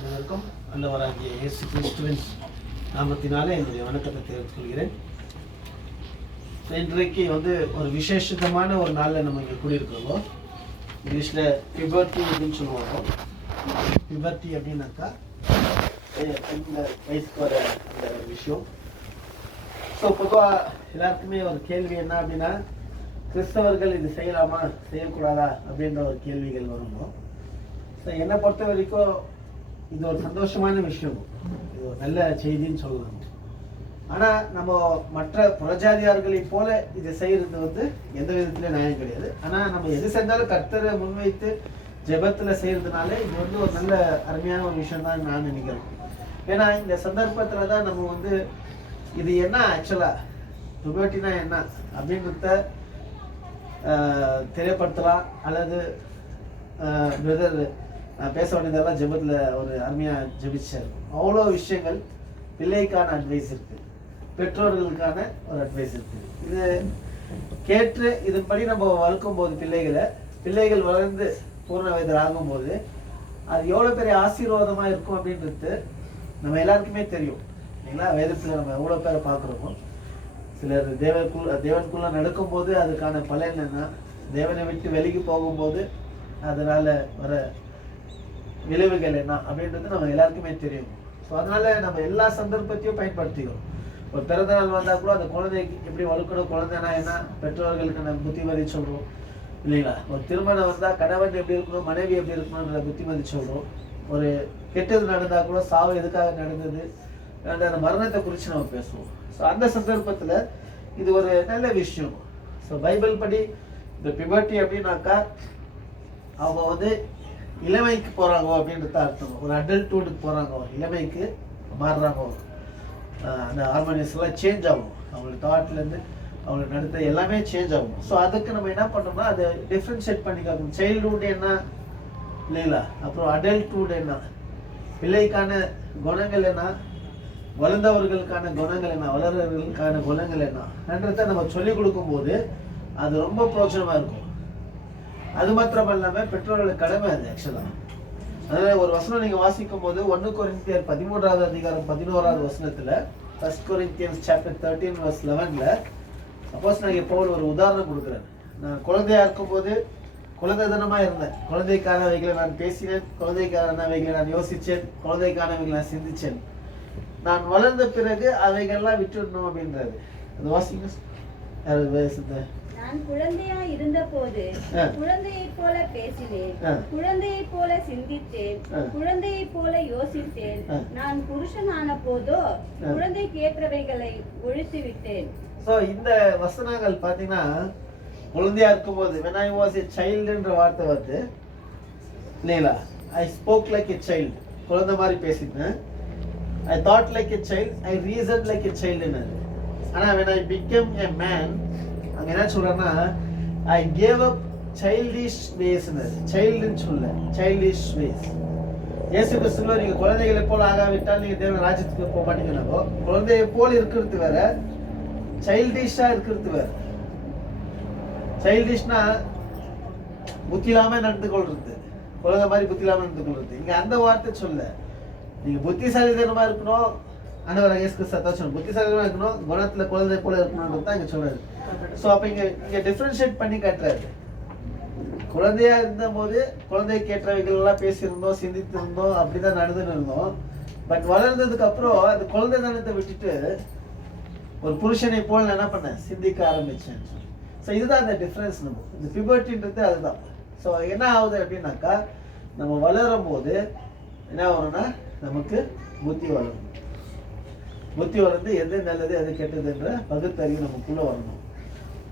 அனைவருக்கும் நல்லவராகிய இயேசு கிறிஸ்துவின் நாமத்தினாலே என்னுடைய வணக்கத்தை தெரிவித்துக் கொள்கிறேன். இன்றைக்கு ஒரு விசேஷமான ஒரு நாளில் நம்ம இங்கே கூடியிருக்கிறோம். இங்கிலீஷில் பிபர்ட்டி அப்படின்னு சொல்லுவாங்க. பிபர்ட்டி அப்படின்னாக்கா இந்த வயசுக்கு வர அந்த விஷயம். ஸோ பொதுவாக எல்லாருக்குமே ஒரு கேள்வி என்ன அப்படின்னா, கிறிஸ்தவர்கள் இது செய்யலாமா செய்யக்கூடாதா அப்படின்ற ஒரு கேள்விகள் வரணும். ஸோ என்னை பொறுத்த வரைக்கும் இது ஒரு சந்தோஷமான விஷயம், இது ஒரு நல்ல செய்தின்னு சொல்லலாம். ஆனால் நம்ம மற்ற புறஜாதியார்களை போல இதை செய்கிறது எந்த விதத்துலேயும் நியாயம் கிடையாது. ஆனால் நம்ம எது செஞ்சாலும் கர்த்தரை முன்வைத்து ஜெபத்தில் செய்கிறதுனால இது ஒரு நல்ல அருமையான ஒரு விஷயம் தான் நான் நினைக்கிறேன். ஏன்னா இந்த சந்தர்ப்பத்தில் தான் நம்ம இது என்ன ஆக்சுவலாக புபர்ட்டினா என்ன அப்படின்றத தெரியப்படுத்தலாம். அல்லது பிரதர் பேச வேண்டியதெல்லாம் ஜெபத்தில் ஒரு அருமையாக ஜெபிச்சார். அவ்வளோ விஷயங்கள், பிள்ளைக்கான அட்வைஸ் இருக்குது, பெற்றோர்களுக்கான ஒரு அட்வைஸ் இருக்குது. இது கேட்டு இதன்படி நம்ம வளர்க்கும் போது பிள்ளைகள் வளர்ந்து பூர்ண வயதில் ஆகும்போது அது எவ்வளோ பெரிய ஆசீர்வாதமாக இருக்கும் அப்படின்றது நம்ம எல்லாருக்குமே தெரியும் இல்லைங்களா? வேதத்தில் நம்ம எவ்வளோ பேரை பார்க்குறோமோ. சிலர் தேவனுக்குள்ளே நடக்கும்போது அதுக்கான பலன் என்ன, தேவனை விட்டு வெளியே போகும்போது அதனால் வர விளைவுகள் என்ன அப்படின்றது நம்ம எல்லாருக்குமே தெரியும். ஸோ அதனால நம்ம எல்லா சந்தர்ப்பத்தையும் பயன்படுத்திக்கிறோம். ஒரு பிறந்த நாள் வந்தால் கூட அந்த குழந்தைக்கு எப்படி வளர்க்கணும், குழந்தைனா என்ன, பெற்றோர்களுக்கு நம்ம புத்திமதி சொல்கிறோம் இல்லைங்களா? ஒரு திருமணம் வந்தால் கணவன் எப்படி இருக்கணும், மனைவி எப்படி இருக்கணும்ன்ற புத்திமதி சொல்கிறோம். ஒரு கெட்டது நடந்தால் கூட சாவு எதுக்காக நடந்தது, அந்த மரணத்தை குறித்து நம்ம பேசுவோம். ஸோ அந்த சந்தர்ப்பத்தில் இது ஒரு நல்ல விஷயம். ஸோ பைபிள் படி இந்த பிபர்ட்டி அப்படின்னாக்கா அவங்க இளமைக்கு போகிறாங்க அப்படின்றத அர்த்தம். ஒரு அடல்ட்ஹுட்டுக்கு போகிறாங்க, இளமைக்கு மாறுறாங்க. அந்த ஹார்மோனியஸ் எல்லாம் சேஞ்ச் ஆகும், அவங்களுக்கு தாட்லேருந்து அவங்களுக்கு நடத்த எல்லாமே சேஞ்ச் ஆகும். ஸோ அதுக்கு நம்ம என்ன பண்ணுறோம்னா அதை டிஃப்ரென்ஷியேட் பண்ணிக்காங்க. சைல்டுஹுட் என்ன இல்லைங்களா, அப்புறம் அடல்ட்ஹுட் என்ன, பிள்ளைக்கான குணங்கள் என்ன, வளர்ந்தவர்களுக்கான குணங்கள் என்ன, வளர்றவர்களுக்கான குணங்கள் என்னன்றதை நம்ம சொல்லிக் கொடுக்கும்போது அது ரொம்ப பிரோஜனமாக இருக்கும். அது மாத்திரம் இல்லாமல் பெற்றோர்களுக்கு கடமை அது ஆக்சுவலாக. அதனால் ஒரு வசனம் நீங்கள் வாசிக்கும் போது 1 கொரிந்தியர் 13வது அதிகாரம் 11வது வசனத்தில், 1 Corinthians chapter 13:11, சப்போஸ் நான் பவுல் ஒரு உதாரணம் கொடுக்குறேன். நான் குழந்தையா இருக்கும்போது குழந்தைத்தனமாக இருந்தேன், குழந்தைக்கானவைகளை நான் பேசினேன், குழந்தைக்கானவைகளை நான் யோசித்தேன், குழந்தைக்கானவைகளை நான் சிந்தித்தேன். நான் வளர்ந்த பிறகு அவைகள்லாம் விட்டுடணும் அப்படின்றது. அது வாசிங்க. நான் குழந்தையா இருந்த போது குழந்தையை போல பேசினேன், குழந்தையை போல சிந்தித்தேன், குழந்தையை போல யோசித்தேன். நான் புருஷனான போதோ குழந்தைக்கு ஏற்றவைகளை ஒழித்து விட்டேன். சோ இந்த வசனங்கள் பாத்தீங்கன்னா, குழந்தையா இருக்கும்போது when I was a child என்ற வார்த்தை இல்லைங்களா, I spoke like a child, குழந்தை மாதிரி பேசினேன். I thought like a child, I reasoned like a child. ஆனா when I became a man, அங்க என்ன சொல்றேன்னா, I gave up childish ways. சைல்டுன்னு சொல்ல, childish ways. இயேசு கிறிஸ்துவ நீங்க குழந்தைகளை போல ஆகாவிட்டால் நீங்க தேவன் ராஜ்யத்துக்கு போக மாட்டீங்கன்னா, குழந்தையை போல இருக்கிறது வேற, சைல்டிஷா இருக்கிறது வேற. சைல்டிஷ்னா புத்தி இல்லாம நடந்து கொள்றது, குழந்தை மாதிரி புத்தி இல்லாம நடந்து கொள்றது. இங்க அந்த வார்த்தை சொல்ல, நீங்க புத்திசாலித்தனமா இருக்கணும், ஆண்டவர் இயேசு கிறிஸ்து அதான் சொல்றாரு, புத்திசாலித்தனமா இருக்கணும், குணத்துல குழந்தை போல இருக்கணும்ன்றது தான் இங்க சொல்றாரு. ஸோ அப்ப இங்க டிஃபரன்ஷியேட் பண்ணி காட்டுறாரு. குழந்தையா இருந்த போது குழந்தைக்கு ஏற்றவைகள் எல்லாம் பேசியிருந்தோம், சிந்தித்திருந்தோம், அப்படிதான் நடந்துன்னு இருந்தோம். பட் வளர்ந்ததுக்கு அப்புறம் அந்த குழந்தைத்தனத்தை விட்டுட்டு ஒரு புருஷனை போல என்ன பண்ண சிந்திக்க ஆரம்பிச்சேன். ஸோ இதுதான் அந்த டிஃப்ரென்ஸ். நம்ம இந்த பிபர்ட்டின்றது அதுதான். ஸோ என்ன ஆகுது அப்படின்னாக்கா, நம்ம வளரும் போது என்ன வரும்னா நமக்கு புத்தி வளரும். புத்தி வளர்ந்து எது நல்லது எது கெட்டதுன்ற பகுத்தறிவு நமக்குள்ள வரணும்.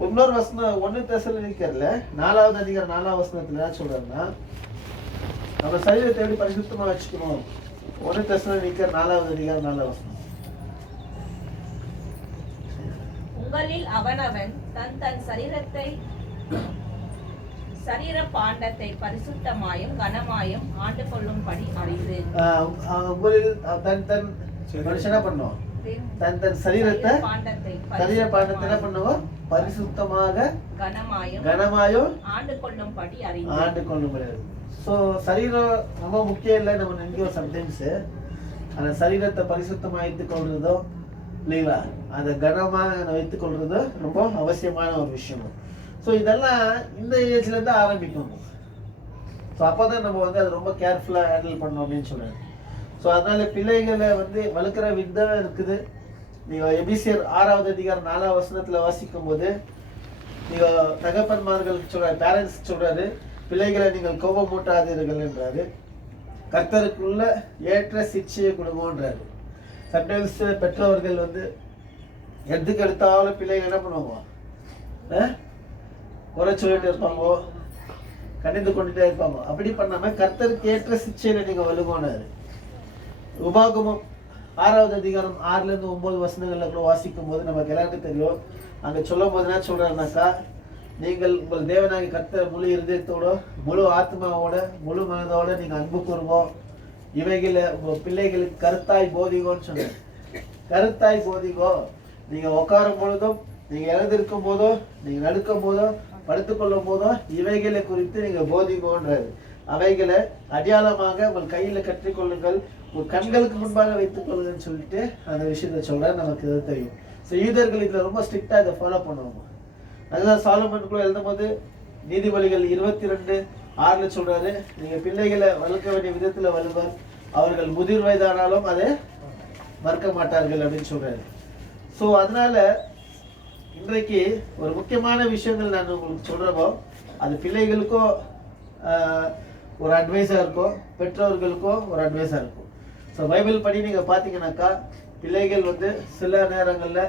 இன்னொரு வசனம் 1 தெசலோனிக்கர்ல 4வது அதிகாரம் 4வது வசனத்துல என்ன சொல்றாருன்னா, நம்ம சரீரத்தை எப்படி பரிசுத்தமா வச்சுக்கணும். 1 தெசலோனிக்கர் 4வது அதிகாரம் 4வது வசனம். உங்களில் அவனவன் தன் சரீர பாண்டத்தை பரிசுத்தமாயும் கனமாயும் ஆண்டு கொள்ளும்படி அறிந்து. உங்களில் தன் மனுஷனா பண்ணுவோம், தன் சரீர பாண்டத்தை என்ன பண்ணுவோம், பரிசுத்தமாக கனமாயும் ஆண்டு கொள்ளும்படி அறிந்து. ஸோ சரீரம் ரொம்ப முக்கியம் இல்லை நம்ம நினைக்கிறோம் சம்டைம்ஸு. அந்த சரீரத்தை பரிசுத்தமாக வைத்துக் கொள்றதோ இல்லைங்களா, அதை கனமாக வைத்துக் கொள்றதோ ரொம்ப அவசியமான ஒரு விஷயம். ஸோ இதெல்லாம் இந்த ஏஜ்லேருந்து ஆரம்பிக்கணும். ஸோ அப்போ தான் நம்ம வந்து அதை ரொம்ப கேர்ஃபுல்லாக ஹேண்டில் பண்ணோம் அப்படின்னு சொல்கிறாங்க. ஸோ அதனால பிள்ளைகளை வந்து வளர்க்குற விதம் இருக்குது. நீங்கள் எபிசியர் 6வது அதிகாரம் 4வது வசனத்தில் வாசிக்கும் போது நீங்கள் தகப்பன்மார்களுக்கு சொல்கிறார், பேரண்ட்ஸ் சொல்கிறாரு, பிள்ளைகளை நீங்கள் கோபம் மூட்டாதீர்கள் என்றாரு, கர்த்தருக்குள்ள ஏற்ற சிக்ஷையை கொடுங்கன்றாரு. சம்டைம்ஸ் பெற்றோர்கள் வந்து எதுக்கு எடுத்தாலும் பிள்ளைகள் என்ன பண்ணுவாங்க, குறை சொல்லிட்டு இருப்பாங்க, கணிந்து கொண்டுட்டே இருப்பாங்க. அப்படி பண்ணாம கர்த்தருக்கு ஏற்ற சிக்ஷையில நீங்க வலுகோனாரு. உபாகமம் 6வது அதிகாரம் 6லேருந்து 9 வசனங்கள்ல கூட வாசிக்கும் போது நமக்கு எல்லாருக்கும் தெரியும். அங்க சொல்லும் போது என்ன சொல்றாருனாக்கா, நீங்கள் உங்கள் தேவனாகி கர்த்தர் முழு இருதயத்தோட, முழு ஆத்மாவோட, முழு மனதோட நீங்க அன்பு கூறுவோம், இவைகளை உங்க பிள்ளைகளுக்கு கருத்தாய் போதிகோன்னு சொன்னார். கருத்தாய் போதிகோ, நீங்க உட்காரும் பொழுதும், நீங்க எழுந்திருக்கும் போதோ, நீங்க நடக்கும் போதோ, படுத்துக்கொள்ளும் போதோ இவைகளை குறித்து நீங்க போதிகோன்றாரு. அவைகளை அடையாளமாக உங்கள் கையில கற்றுக்கொள்ளுங்கள், உங்கள் கண்களுக்கு முன்பாக வைத்துக் கொள்ளுங்கன்னு சொல்லிட்டு அந்த விஷயத்த சொல்ற நமக்கு இது தெரியும். ஸோ யூதர்கள் இதுல ரொம்ப ஸ்ட்ரிக்டா இதை ஃபாலோ பண்ணுவாங்க. அதுதான் சாலமோனுக்குள்ள எழுதும் போது நீதிபதிகள் 22:6 சொல்றாரு, நீங்க பிள்ளைகளை வளர்க்க வேண்டிய விதத்துல வலுவர், அவர்கள் முதிர் வயதானாலும் அதை மறக்க மாட்டார்கள் அப்படின்னு சொல்றாரு. ஸோ அதனால இன்றைக்கு ஒரு முக்கியமான விஷயங்கள் நான் உங்களுக்கு சொல்றப்போ அது பிள்ளைகளுக்கும் ஒரு அட்வைஸாக இருக்கும், பெற்றோர்களுக்கும் ஒரு அட்வைஸாக இருக்கும். ஸோ பைபிள் படி நீங்கள் பார்த்தீங்கன்னாக்கா பிள்ளைகள் வந்து சில நேரங்களில்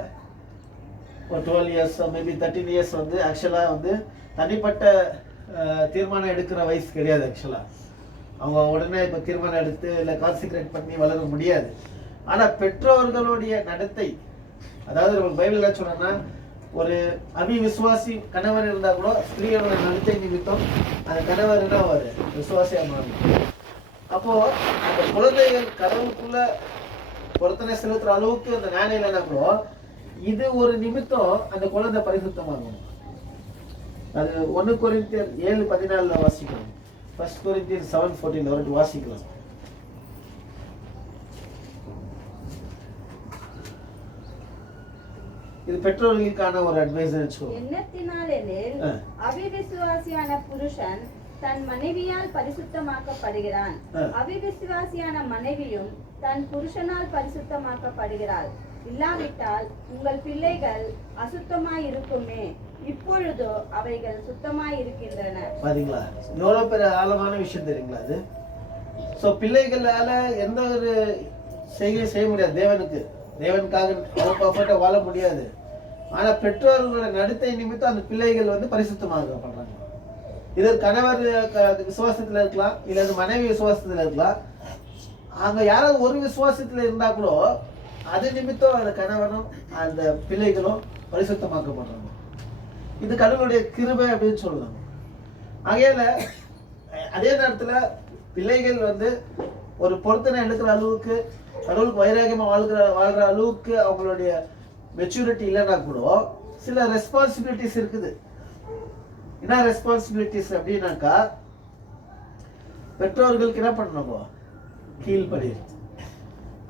ஒரு 12 இயர்ஸ் மேபி 13 இயர்ஸ் வந்து ஆக்சுவலாக வந்து தனிப்பட்ட தீர்மானம் எடுக்கிற வயசு கிடையாது. ஆக்சுவலாக அவங்க உடனே இப்போ தீர்மானம் எடுத்து இல்லை கான்சென்ட்ரேட் பண்ணி வளர முடியாது. ஆனால் பெற்றோர்களுடைய நடத்தை, அதாவது ஒரு பைபிள் என்ன சொல்றேன்னா, ஒரு விசுவாசி கணவர் இருந்தா கூட ஸ்திரீயோட நடத்தை நிமித்தம் அந்த கணவர் என்ன ஆவாரு, விசுவாசியா மாறும். அப்போ அந்த குழந்தைகள் கடவுளுக்குள்ள பொருத்தனை செலுத்துற அளவுக்கு அந்த ஞானம் இல்லைன்னா கூட இது ஒரு நிமித்தம் அந்த குழந்தை பரிசுத்தமாகும். அது 1 கொரிந்தியர் 7:14 வாசிக்கலாம். 1 கொரிந்தியர் 7:14 வரைக்கும் வாசிக்கலாம். இது பெற்றோர்களுக்கான ஒரு அட்வைஸ் வச்சுக்கோ. எண்ணத்தினாலெனில் அவிவிசுவாசியான புருஷன் தன் மனைவியால் பரிசுத்தமாக்கப்படுகிறான், அவிவிசுவாசியான மனைவியும் தன் புருஷனால் பரிசுத்தமாக்கப்படுகிறாள். இல்லாவிட்டால் உங்கள் பிள்ளைகள் அசுத்தமாய் இருக்குமே, இப்பொழுதோ அவைகள் சுத்தமாய் இருக்கின்றன. பாத்தீங்களா எவ்வளவு பெரிய ஆழமான விஷயம் தெரியுங்களா அது. சோ பிள்ளைகளால எந்த ஒரு செய்ய முடியாது, தேவனுக்காக பர்ஃபெக்ட்டா வாழ முடியாது. ஆனா பெற்றோர்களோட நடத்தை நிமித்தம் அந்த பிள்ளைகள் வந்து பரிசுத்தமாக பண்றாங்க. இது கணவர் விசுவாசத்துல இருக்கலாம், இல்ல மனைவி விசுவாசத்துல இருக்கலாம். அங்க யாராவது ஒரு விசுவாசத்துல இருந்தா கூட அது நிமித்தம் அந்த கணவனும் அந்த பிள்ளைகளும் பரிசுத்தமாக்கப்படுறாங்க. இது கடவுளுடைய கிருபை அப்படின்னு சொல்லலாம். ஆகையால அதே நேரத்துல பிள்ளைகள் வந்து ஒரு பொருத்தனை எடுக்கிற அளவுக்கு, கடவுளுக்கு வைராகியமா வாழ்ற அளவுக்கு அவங்களுடைய மெச்சூரிட்டி இல்லைன்னா கூட சில ரெஸ்பான்சிபிலிட்டிஸ் இருக்குது. என்ன ரெஸ்பான்சிபிலிட்டிஸ் அப்படின்னாக்கா, பெற்றோர்களுக்கு என்ன பண்ணணும், கீழ்படி.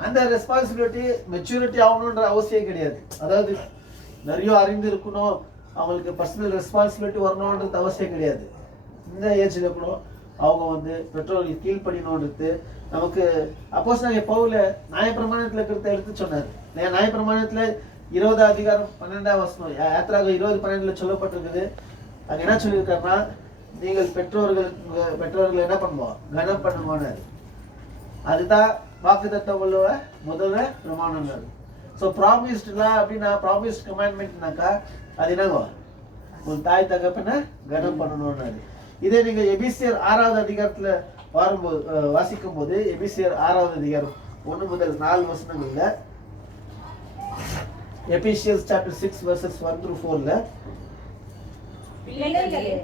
அந்த ரெஸ்பான்சிபிலிட்டி மெச்சூரிட்டி ஆகணுன்ற அவசியம் கிடையாது. அதாவது நிறைய அறிந்து இருக்கணும், அவங்களுக்கு பர்சனல் ரெஸ்பான்சிபிலிட்டி வரணுன்றது அவசியம் கிடையாது. இந்த ஏஜ்ல கூட அவங்க வந்து பெற்றோர்கள் கீழ்படினோன்றது நமக்கு அப்போஸ்தலனாகிய பவுல் நியாயப்பிரமாணத்துல இருக்கிறத எடுத்து சொன்னார். நியாயப்பிரமாணத்துல 20 அதிகாரம் 12ஆம் வசனம், யாத்திராகமம் 20:12 சொல்லப்பட்டிருக்குது. அங்க என்ன சொல்லியிருக்காருன்னா, நீங்கள் பெற்றோர்கள் என்ன பண்ணுவோம், கனம் பண்ணுவோம். அதுதான் வாக்குத்தத்தம் உள்ள முதல்ல பிரமாணம். ஸோ ப்ராமிஸ்ட்லாம் அப்படின்னா, ப்ராமிஸ்ட் கமாண்ட்மெண்ட்னாக்கா அது என்னவோ, உன் தாய் தகப்பனை கனம் பண்ணணும்னு. இதே நீங்க எபிசியர் 6வது அதிகாரத்துல வாசிக்கும் போது, எபிசியர் 6வது அதிகாரம் 1 முதல் 4 வசனங்கள்ல, எபிசியர்ஸ் சாப்டர் 6 verses 1 through 4ல, பிள்ளைகளே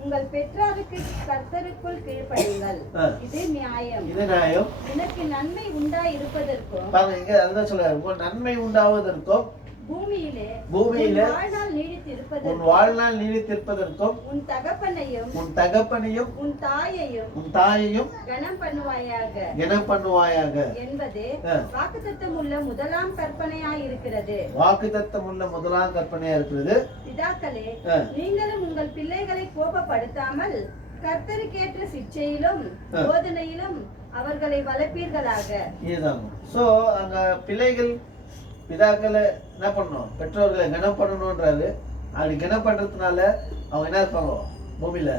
உங்கள் பெற்றோருக்கு கர்த்தருக்குள் கீழ்ப்படியுங்கள், இது நியாயம். எனக்கு நன்மை உண்டாயிருப்பதற்கும், பாருங்க இங்க அதுதான் சொல்றாரு, நன்மை உண்டாவதற்கும் பூமியிலே பூமியிலே உன் வாழ்நாள் நீடித்திருப்பதற்கும் உன் வாழ்நாள் நீடித்திருப்பதற்கும் உன் தகப்பனையும் உன் தகப்பனையும் உன் தாயையும் உன் தாயையும் கனம் பண்ணுவாயாக கனம் பண்ணுவாயாக என்பது ஆ. வாக்குத்தத்தம் உள்ள முதலாம் கற்பனையாய் இருக்கிறது. வாக்குத்தத்தம் உள்ள முதலாம் கற்பனையா இருக்கிறது. பிதாக்களே, ஆ. நீங்களும் உங்கள் பிள்ளைகளை கோபப்படுத்தாமல் கர்த்தருக்கேற்ற சிட்சையிலும் ஆ. போதனையிலும் அவர்களை வளர்ப்பீர்களாக. இதுதான். சோ அங்க பிள்ளைகள் பிதாக்களை என்ன பண்ணணும், பெற்றோர்களை கனம் பண்ணணும்ன்றாரு. அப்படி கனம் பண்றதுனால அவங்க என்ன இருப்பாங்க பூமியில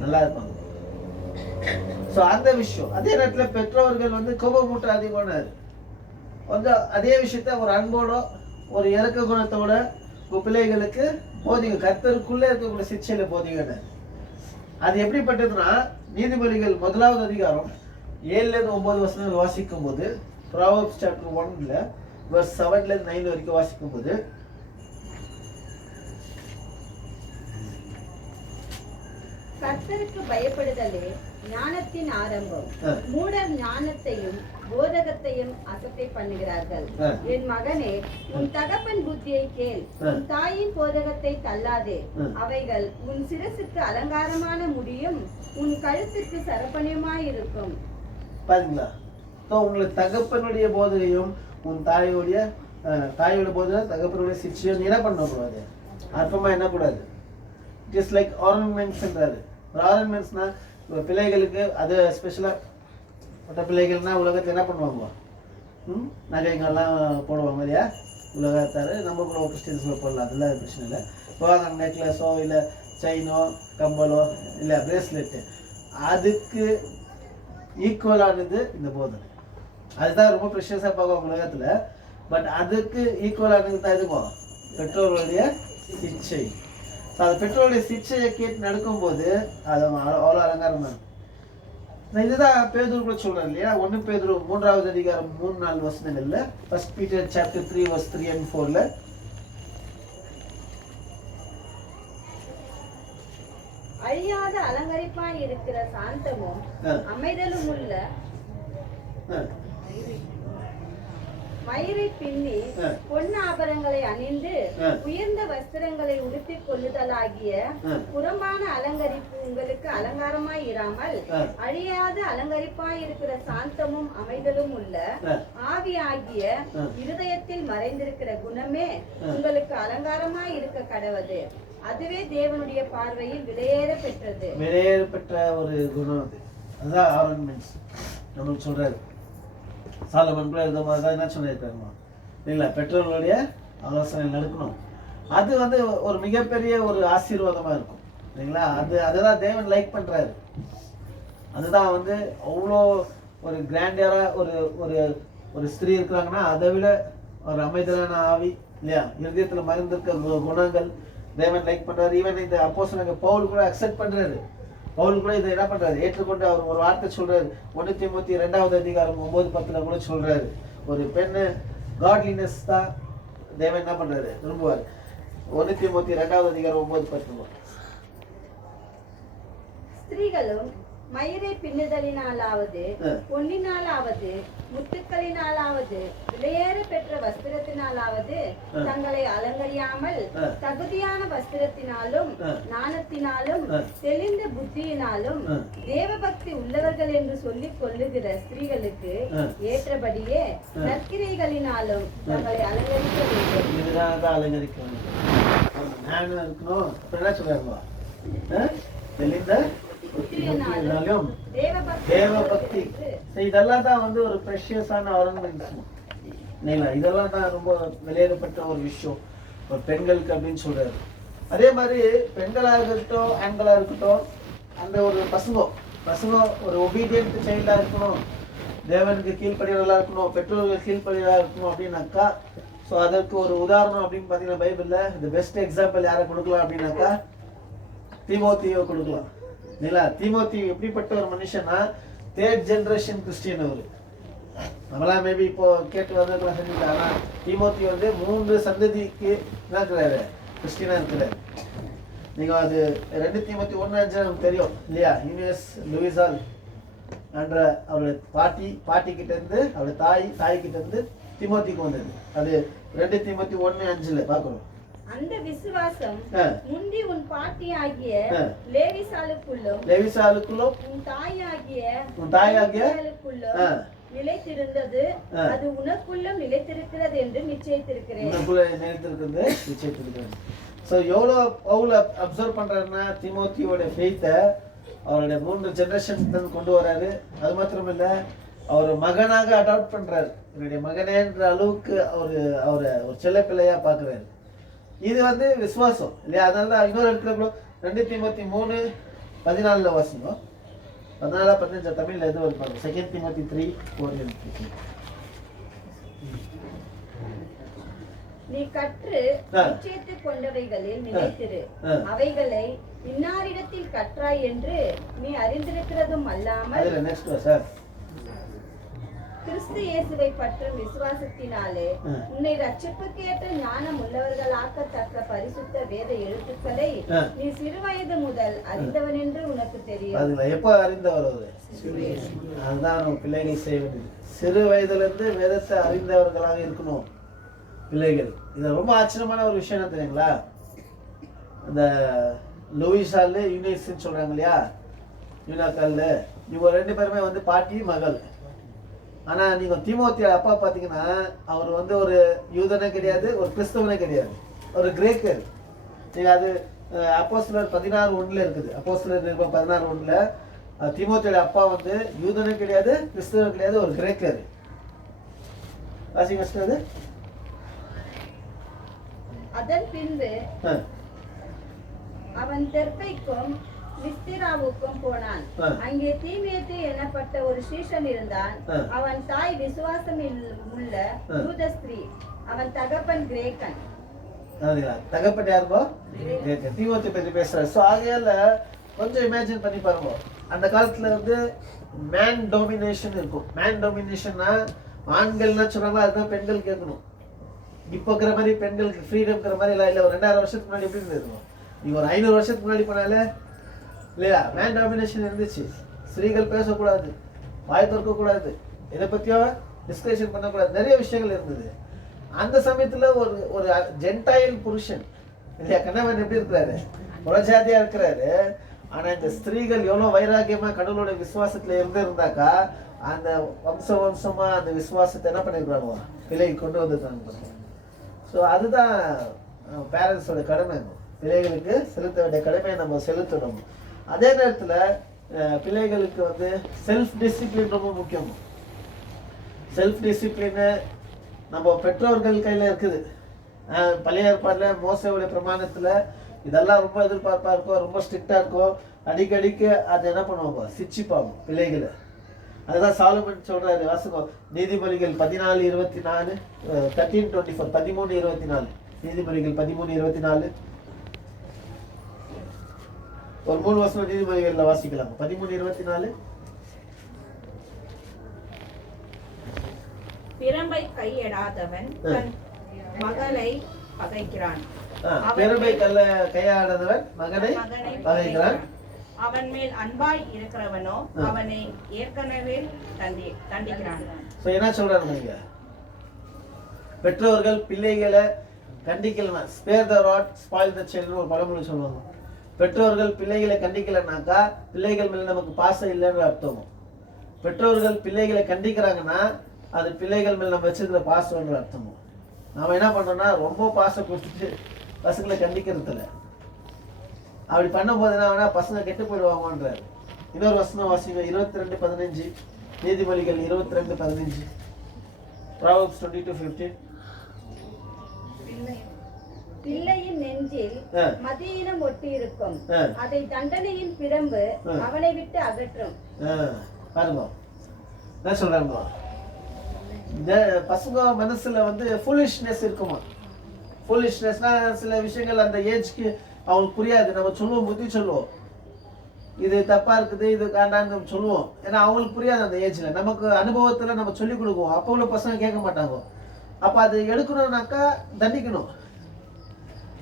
நல்லா இருப்பாங்க. சோ அந்த விஷயம். அதே நேரத்துல பெற்றோர்கள் வந்து கோபமூட்ட அதிகமானாரு வந்து அதே விஷயத்த ஒரு அன்போட ஒரு இறக்க குணத்தோட உங்க பிள்ளைகளுக்கு போதிங்க, கர்த்தருக்குள்ள இருக்கக்கூடிய சிக்ஷையில போதிங்கன்னு. அது எப்படிப்பட்டதுன்னா நீதிபதிகள் 1வது அதிகாரம் 7-9 வசனங்கள் வாசிக்கும் போது, Proverbs chapter 1 verse 7-9 வரைக்கும் வாசிக்கும் போது, கர்த்தருக்கு பயப்படுதலே ஞானத்தின் ஆரம்பம். மூடர் ஞானத்தையும் போதகத்தையும் அசட்டை பண்ணுகிறார்கள். என் மகனே, உன் தகப்பன் புத்தியை கேள், உன் தாயின் போதகத்தை தள்ளாதே. அவைகள் உன் சிரசுக்கு அலங்காரமான முடியும், உன் கழுத்துக்கு சரப்பணியுமாயிருக்கும். பாருங்களா? உங்களுக்கு தகப்பனுடைய போதகையும் உன் தாயோட போதனை தகப்பனுடைய சிக்ஷையும் என்ன பண்ணக்கூடாது, அற்பமா என்ன கூடாது. இட் இஸ் லைக் ஆர்னமெண்ட்ஸ்ன்றாரு. ஆர்னமெண்ட்ஸ்னா பிள்ளைகளுக்கு அது ஸ்பெஷலாக மற்ற பிள்ளைகள்னா உலகத்தில் என்ன பண்ணுவாங்க, நகைங்கள்லாம் போடுவாங்க இல்லையா உலகத்தார். நம்ம கூட கிறிஸ்டின்ஸில் போடலாம், அதெல்லாம் பிரச்சனை இல்லை. இப்போ நெக்லஸோ இல்லை செயினோ கம்பலோ இல்லை பிரேஸ்லெட்டு, அதுக்கு ஈக்குவலானது இந்த போதனை. அதுதான் ரொம்ப ப்ரெஷியஸாக பார்க்குவாங்க உலகத்தில். பட் அதுக்கு ஈக்குவலானது தான் எதுக்கும் பெற்றோர்களுடைய சிக்ஷை. ஸோ அது பெற்றோருடைய சிக்ஷையை கேட்டு நடக்கும்போது அது அவ்வளோ அலங்காரமாக இருக்கும். இதுதான் பேதுரு கூட சொல்றாரு இல்லையா, 1 பேதுரு 3வது அதிகாரம் 3-4 வசனங்கள்ல, 1 Peter chapter 3 verse 3 and 4ல, அழியாத அலங்கரிப்பாய் இருக்கிற சாந்தமும் அமைதலும் உள்ள மயிரை பின்னி பொன்னாபரங்களை அணிந்து உயர்ந்த வஸ்திரங்களை உடுத்திக் கொள்ளுதலாகிய புறம்பான அலங்கரிப்பு உங்களுக்கு அலங்காரமாய் இராமல் அழியாத அலங்கரிப்பாய் இருக்கிற சாந்தமும் அமைதலும் உள்ள ஆவியாகிய இருதயத்தில் மறைந்திருக்கிற குணமே உங்களுக்கு அலங்காரமாய் இருக்க கடவது. அதுவே தேவனுடைய பார்வையில் விலையேற பெற்றது. விலையேற பெற்ற ஒரு குணம் அது. அதுதான் ஆர்னமெண்ட்ஸ் நம்மளுக்கு சொல்றாரு. சாலமன் கூட இந்த மாதிரி தான் என்ன சொல்லியிருக்காருமா இல்லைங்களா, பெற்றோர்களுடைய ஆலோசனை நடக்கணும். அது வந்து ஒரு மிகப்பெரிய ஒரு ஆசீர்வாதமா இருக்கும் இல்லைங்களா. அதுதான் தேவன் லைக் பண்றாரு. அதுதான் வந்து அவ்வளோ ஒரு கிராண்டியரா ஒரு ஒரு ஒரு ஸ்திரீ இருக்கிறாங்கன்னா அதை விட ஒரு அமைதலான ஆவி இல்லையா, இருதயத்துல மறைந்திருக்க குணங்கள் தேவன் லைக் பண்றாரு. ஈவன் இந்த அப்போஸ்தலனாகிய பவுல் கூட அக்செப்ட் பண்றாரு. பவுல் கூட இதை என்ன பண்றாரு, ஏற்றுக்கொண்டு அவர் ஒரு வார்த்தை சொல்றாரு. 1 தீமோத்தேயு 2வது அதிகாரம் 9-10 கூட சொல்றாரு, ஒரு பெண்ணு காட்லினஸ் தான் தேவன் என்ன பண்றாரு விரும்புவார். 1 தீமோத்தேயு 2வது அதிகாரம் 9-10. ஸ்திரீகளும் மயிரை பின்னுதலினாலாவது பொன்னினாலாவது முத்துக்களினாலாவது விலையேற பெற்ற வஸ்திரத்தினாலாவது தங்களை அலங்கரியாமல் தகுதியான வஸ்திரத்தினாலும் ஞானத்தினாலும் தெளிந்த புத்தியினாலும் தேவபக்தி உள்ளவர்கள் என்று சொல்லிக் கொள்ளுகிற ஸ்திரீகளுக்கு ஏற்றபடியே நற்கிரைகளினாலும் தங்களை அலங்கரிக்க வேண்டும். அலங்கரிக்க வேண்டும். தெளிந்த தேவபக்தி, இதெல்லாம் தான் வந்து ஒரு ப்ரெஷியஸான ஆர்னமெண்ட்ஸ். இதெல்லாம் தான் ரொம்ப விலையேறப்பட்ட ஒரு விஷயம் ஒரு பெண்களுக்கு அப்படின்னு சொல்றாரு. அதே மாதிரி பெண்களா இருக்கட்டும் ஆண்களா இருக்கட்டும், அந்த ஒரு பசங்க ஒரு ஒபீடியன்ட் சைல்டா இருக்கணும், தேவனுக்கு கீழ்ப்படியவர்களா இருக்கணும், பெற்றோர்கள் கீழ்ப்படியவர்களா இருக்கணும் அப்படின்னாக்கா, ஸோ அதற்கு ஒரு உதாரணம் அப்படின்னு பார்த்தீங்கன்னா பைபிள்ல இந்த பெஸ்ட் எக்ஸாம்பிள் யாரை கொடுக்கலாம் அப்படின்னாக்கா தீமோத்தேயுவை கொடுக்கலாம் இல்லைங்களா. தீமோத்தேயு எப்படிப்பட்ட ஒரு மனுஷனா, 3rd generation கிறிஸ்டியன். அவரு நம்மளாம் மேபி இப்போ கேட்டு வந்ததுலாம் செஞ்சுக்கலாம். ஆனால் தீமோத்தேயு வந்து 3 சந்ததிக்கு என்ன இருக்கிறாரு, கிறிஸ்டியனா இருக்கிறாரு. நீங்க அது 2 தீமோத்தேயு 1:5 நமக்கு தெரியும் இல்லையா. யூனியஸ் லூயிசால் என்ற அவருடைய பாட்டி கிட்ட இருந்து, அவருடைய தாய் கிட்ட இருந்து தீமோத்திக்கு வந்தது. அது 2 தீமோத்தி 1:5 பார்க்கணும். அந்த விசுவாசம் முந்தி உன் பாட்டியாகிய லேவிசாளுக்குள்ளும் உன் தாயாகிய நிலைத்திருந்தது, அது உனக்குள்ளும் நிலைத்திருக்கிறது என்று நிச்சயித்திருக்கிறேன். சோ எவ்வளவு பவுல் அப்சர்வ் பண்றாருன்னா தீமோத்தியோட ஃபெய்த்தை அவருடைய 3 ஜெனரேஷன் கொண்டு வராரு. அது மாத்திரம் இல்ல, அவர் மகனாக அடாப்ட் பண்றாரு. என்னுடைய மகனேன்ற அளவுக்கு அவரை ஒரு செல்ல பிள்ளையா பாக்குறாரு. இது வந்து விசுவாசம் இல்லையா? அதனால இன்னொரு இடத்துல கூட 2 தீமோத்தி 3:14 வாசிக்கும். 14-15 தமிழ்ல எது வருது பாருங்க. 2 தீமோத்தி 3:4. நீ கற்று நிச்சயித்துக் கொண்டவைகளில் நிலைத்திரு, அவைகளை இன்னாரிடத்தில் கற்றாய் என்று நீ அறிந்திருக்கிறதும் அல்லாமல் கிறிஸ்து இயேசுவை பற்றும் விசுவாசத்தினாலே உன்னை ரட்சிப்புக்கேற்ற ஞானம் உள்ளவர்களாக்கத்தக்க பரிசுத்த வேத எழுத்துக்களை நீ சிறுவயது முதல் அறிந்தவன் என்று உனக்கு தெரியும். அதுல எப்ப அறிந்தவர்? அதுதான் நம்ம பிள்ளைகள் செய்ய வேண்டியது. சிறு வயதுல இருந்து வேதத்தை அறிந்தவர்களாக இருக்கணும் பிள்ளைகள். இது ரொம்ப ஆச்சரியமான ஒரு விஷயம் என்ன தெரியுங்களா? இந்த லூயிஸால் யூனிஸ்ன்னு சொல்றாங்க இல்லையா, யூனாக்கால், இவங்க 2 பேருமே வந்து பாட்டி மகள். ஆனா நீங்க தீமோத்தியோட அப்பா பாத்தீங்கன்னா அவர் வந்து ஒரு யூதனே கிடையாது, ஒரு கிறிஸ்தவனே கிடையாது, ஒரு கிரேக்கர். நீங்க அது அப்போஸ்தலர் 16:1 இருக்குது. அப்போஸ்தலர் 16:1 தீமோத்தியோட அப்பா வந்து யூதனே கிடையாது, கிறிஸ்தவன் கிடையாது, ஒரு கிரேக்கர். வாசிங்க. அதன் பின்பு அவன் தெர்பைக்கும் லிஸ்திராவுக்கும் போனான். அங்கே தீமேத்து எனப்பட்ட ஒரு சீஷன் இருந்தான். அவன் தாய் விசுவாசம் உள்ள யூத ஸ்திரீ, அவன் தகப்பன் கிரேக்கன். தகப்பன் யாருப்போ? கிரேக்கன். தீமோத்தி பத்தி பேசுறாரு. சோ ஆகையால கொஞ்சம் இமேஜின் பண்ணி பாருங்க. அந்த காலத்துல வந்து மேன் டாமினேஷன் இருக்கும். மேன் டாமினேஷன்னா ஆண்கள்னா சொல்றாங்களா, அதுதான் பெண்கள் கேட்கணும். இப்போ இருக்கிற மாதிரி பெண்களுக்கு ஃப்ரீடம் இருக்கிற மாதிரி இல்லை. ஒரு 2000 வருஷத்துக்கு முன்னாடி எப்படி இருந்திருக்கும்? நீங்க ஒரு 500 வருஷத்துக்கு முன்னாடி போனாலே இல்லையா மேன் டாமினேஷன் இருந்துச்சு. ஸ்திரீகள் பேசக்கூடாது, வாய் திறக்கக்கூடாது, இதை பத்தியோ டிஸ்கஷன் பண்ணக்கூடாது, நிறைய விஷயங்கள் இருந்தது. அந்த சமயத்துல ஒரு ஜென்டைல் புருஷன் இல்லையா, கணவன் எப்படி இருக்கிறாரு? புறஜாதியா இருக்கிறாரு. ஆனா இந்த ஸ்திரீகள் எவ்வளவு வைராக்கியமா கடவுளோட விசுவாசத்துல இருந்தாக்கா அந்த வம்சமா அந்த விசுவாசத்தை என்ன பண்ணிருக்காங்க, பிள்ளைகள் கொண்டு வந்துருக்காங்க. ஸோ அதுதான் பேரண்ட்ஸோட கடமை. பிள்ளைகளுக்கு செலுத்த வேண்டிய கடமையை நம்ம செலுத்தணும். அதே நேரத்துல பிள்ளைகளுக்கு வந்து செல்ஃப் டிசிப்ளின் ரொம்ப முக்கியம். செல்ஃப் டிசிப்ளின் நம்ம பெற்றோர்கள் கையில இருக்குது. பழைய ஏற்பாடுல மோசேவுடைய பிரமாணத்துல இதெல்லாம் ரொம்ப எதிர்பார்ப்பா இருக்கும், ரொம்ப ஸ்ட்ரிக்டா இருக்கும். அடிக்கடிக்கு அதை என்ன பண்ணுவாங்க, சிச்சிப்பாங்க பிள்ளைகளை. அதுதான் சாலமன் சொல்றாரு, வாசகம் நீதிமொழிகள் 14:24, 13:24, 13:24. நீதிமொழிகள் 13:24. ஒரு 3 வருஷம் நீதிமொழிகள்ல வாசிக்கலாம். 13:24. பிரம்பை கையிடாதவன் தன் மகளை பகைக்கிறான். பிரம்பை கையாடாதவன் மகனை பகைக்கிறான். அவன் மேல் அன்பாய் இருக்கிறவனோ அவனை ஏற்கனவே தண்டிக்கிறான். சோ என்ன சொல்றாங்க, பெற்றோர்கள் பிள்ளைகளை கண்டிக்கலனா spare the rod spoil the சைல்ட்னு ஒரு பழமொழி சொல்லுவாங்க. பெற்றோர்கள் பிள்ளைகளை கண்டிக்கலனாக்கா பிள்ளைகள் மேல நமக்கு பாசம் இல்லைன்னு அர்த்தம். பெற்றோர்கள் பிள்ளைகளை கண்டிக்கிறாங்கன்னா அது பிள்ளைகள் மேல நம்ம வச்சிருக்கிற பாசம்ன்ற அர்த்தம். நாம என்ன பண்றோம்னா ரொம்ப பாசம் கொடுத்துட்டு பசங்களை கண்டிக்கிறது இல்லை. அப்படி பண்ணும்போது என்ன வேணா பசங்க கெட்டு போயிடுவாங்கன்றாரு. இன்னொரு வசனம் வாசிங்க, 22:15. நீதிமொழிகள் 22:15. Proverbs 22:15. பிள்ளையின் நெஞ்சில் மதியினம் ஒட்டி இருக்கும், அதை தண்டனையின் பிரம்பு அவனை விட்டு அகற்றும். பாருங்க என்ன சொல்றாங்க, இந்த பசங்க மனசுல வந்து ஃபூலிஷ்னஸ் இருக்குமா. ஃபூலிஷ்னஸ்னா சில விஷயங்கள் அந்த ஏஜ்க்கு அவங்களுக்கு புரியாது. நம்ம சொல்லுவோம், புத்தி சொல்லுவோம், இது தப்பா இருக்குது, இது காண்டான்னு நம்ம சொல்லுவோம். ஏன்னா அவங்களுக்கு புரியாது அந்த ஏஜ்ல. நமக்கு அனுபவத்துல நம்ம சொல்லி கொடுக்குவோம். அப்போ உள்ள பசங்க கேட்க மாட்டாங்க. அப்ப அது எடுக்கணும்னாக்கா தண்டிக்கணும்.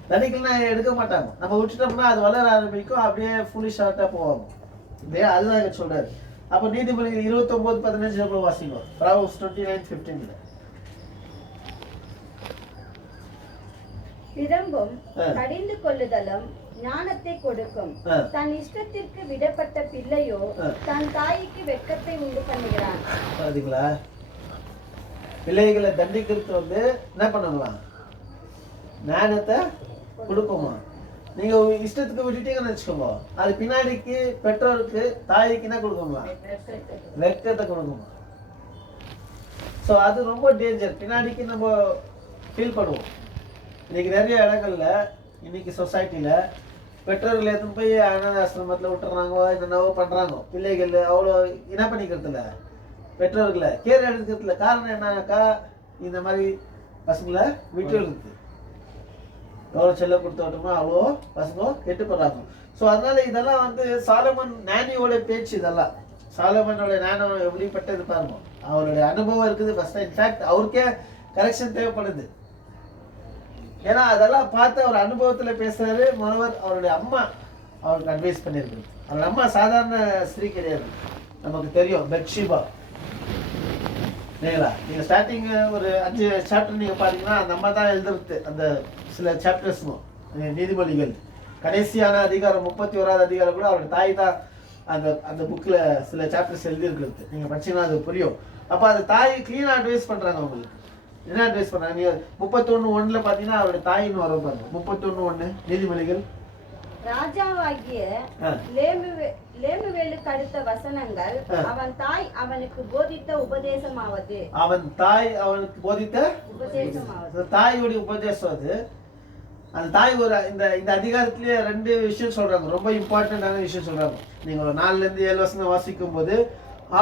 தண்டிக்கலன்னா எடுக்க மாட்டாங்க. நம்ம விட்டுட்டோம்னா அது வளர ஆரம்பிக்கும், அப்படியே ஃபுல்லிஷ் ஆட்டா போவாங்க. இதே அதுதான் சொல்றாரு. அப்ப நீதிமொழிகள் 29:15 வாசிங்க. Proverbs 29:15. திரும்பும் கடிந்து கொள்ளுதலும் ஞானத்தை கொடுக்கும். தன் இஷ்டத்திற்கு விடப்பட்ட பிள்ளையோ தன் தாய்க்கு வெட்கத்தை உண்டு பண்ணுகிறான். பாத்தீங்களா? பிள்ளைகளை தண்டிக்கிறது வந்து என்ன பண்ணுங்களாம்? ஞானத்தை கொடுக்குமா? நீங்க இஷ்டத்துக்கு விட்டுட்டீங்கன்னு வச்சுக்கோங்க, அது பின்னாடிக்கு பெற்றோருக்கு தாய்க்கு என்ன கொடுக்குமா? வெட்கத்தை கொடுக்குமா? ஸோ அது ரொம்ப டேஞ்சர். பின்னாடிக்கு நம்ம ஃபீல் பண்ணுவோம். இன்னைக்கு நிறைய இடங்கள்ல இன்னைக்கு சொசைட்டில பெற்றோர்கள் எடுத்துன்னு போய் அனாதை ஆசிரமத்தில் விட்டுறாங்க, என்னென்னவோ பண்றாங்க. பிள்ளைகள் அவ்வளோ என்ன பண்ணிக்கிறதுல, பெற்றோர்களை கேர் எடுக்கிறதுல. காரணம் என்னன்னாக்கா, இந்த மாதிரி பசங்களை விட்டு இருக்குது. எவ்வளோ செல்ல கொடுத்து விட்டோமோ அவ்வளோ பசங்க கெட்டு போடுறாங்க. ஸோ அதனால இதெல்லாம் வந்து சாலமன் ஞானியோட பேச்சு. இதெல்லாம் சாலமனோட ஞானம் எப்படிப்பட்டது பாருங்க. அவருடைய அனுபவம் இருக்குது ஃபர்ஸ்ட். இன்ஃபேக்ட் அவருக்கே கரெக்ஷன் தேவைப்படுது. ஏன்னா அதெல்லாம் பார்த்து அவர் அனுபவத்தில் பேசுறாரு. மொழவர் அவருடைய அம்மா அவருக்கு அட்வைஸ் பண்ணியிருக்குது. அவருடைய அம்மா சாதாரண ஸ்திரீ கிடையாது, நமக்கு தெரியும், பெட்ஷிபா. இல்லைங்களா? நீங்கள் ஸ்டார்டிங் ஒரு 5 சாப்டர் நீங்கள் பார்த்தீங்கன்னா அந்த அம்மா தான் எழுதுறது. அந்த சில சாப்டர்ஸும் நீதிமொழிகள் கடைசியான அதிகாரம் 31வது அதிகாரம் கூட அவருடைய தாய் தான் அந்த அந்த புக்கில் சில சாப்டர்ஸ் எழுதியிருக்கிறது. நீங்கள் படிச்சீங்கன்னா அது புரியும். அப்போ அந்த தாய் க்ளீனாக அட்வைஸ் பண்ணுறாங்க. உங்களுக்கு என்ன அட்வைஸ் பண்ணுறாங்க? நீங்கள் 31:1 பார்த்தீங்கன்னா அவருடைய தாயின்னு வரும் பாருங்க. 31:1 நீதிமொழிகள். ராஜாவாகிய லேமுவேலுக்கு அடுத்த வசனங்கள், அவன் தாய் அவனுக்கு போதித்த உபதேசமாவது. அவன் தாய் அவனுக்கு போதித்த உபதேசமாவது. தாயுடைய உபதேசம் அது. அந்த தாய் ஒரு இந்த அதிகாரத்திலேயே 2 விஷயம் சொல்றாங்க, ரொம்ப இம்பார்ட்டன்டான விஷயம் சொல்றாங்க. நீங்க ஒரு 4-7 வசனம் வாசிக்கும் போது,